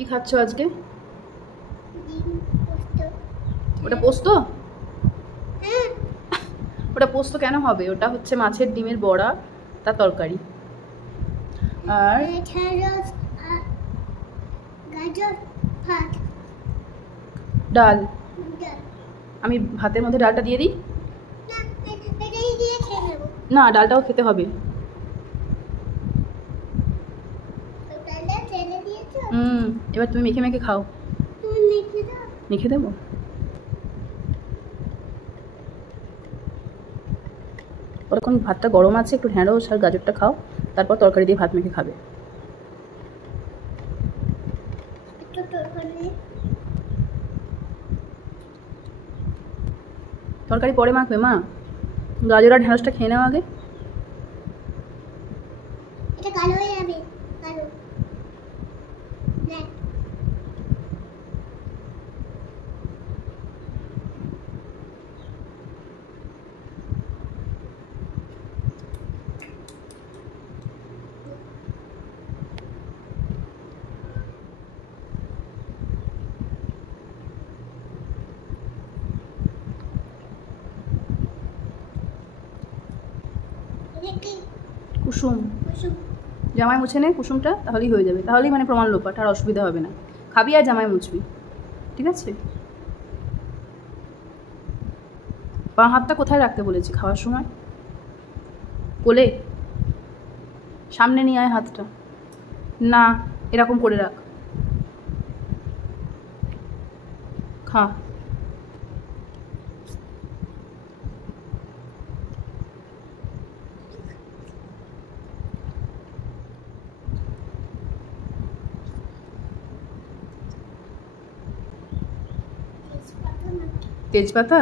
কি খাচ্ছ আজকে? ওটা ডিম পোস্ত। পোস্ত? হ্যাঁ, ওটা পোস্ত কেন হবে? ওটা হচ্ছে মাছের ডিমের বড়া, তার তরকারি। আর ঢেঁড়স আর গাজর ভাত ডাল। ডাল। আমি ভাতের মধ্যে ডালটা দিয়ে দিই? না, এটাই দিয়ে খেয়ে নেবো। না, ডালটাও খেতে হবে। ডালটা ঢেলে দিয়েছো? এবার তুমি মেখে মেখে খাও। তুমি মেখে দাও। মেখে দেবো? ওরকম ভাতটা গরম আছে, একটু ঢেঁড়স আর গাজরটা খাও, তারপর তরকারি দিয়ে ভাত মেখে খাবে। একটু তরকারি। তরকারি পরে মাখবে মা, গাজর আর ঢেঁড়সটা খেয়ে নাও আগে। এটা কালো হয়ে যাবে। কালো ব্ল্যাক। এটা কি? কুসুম। কুসুম। জামাই মুছে নে কুসুমটা, তাহলেই হয়ে যাবে। তাহলেই মানে প্রমাণ লোপাট, আর অসুবিধা হবে না। খাবি আর জামাই মুছবি, ঠিক আছে? বাঁ হাতটা কোথায় রাখতে বলেছি খাওয়ার সময়? কোলে? সামনে নিয়ে আয় হাতটা। না, এরকম করে রাখ। খা। তেজপাতা নাকি? তেজপাতা,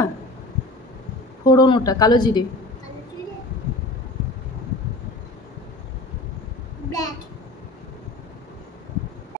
ফোড়ন, ওটা কালো জিরে। কালো জিরে। ব্ল্যাক।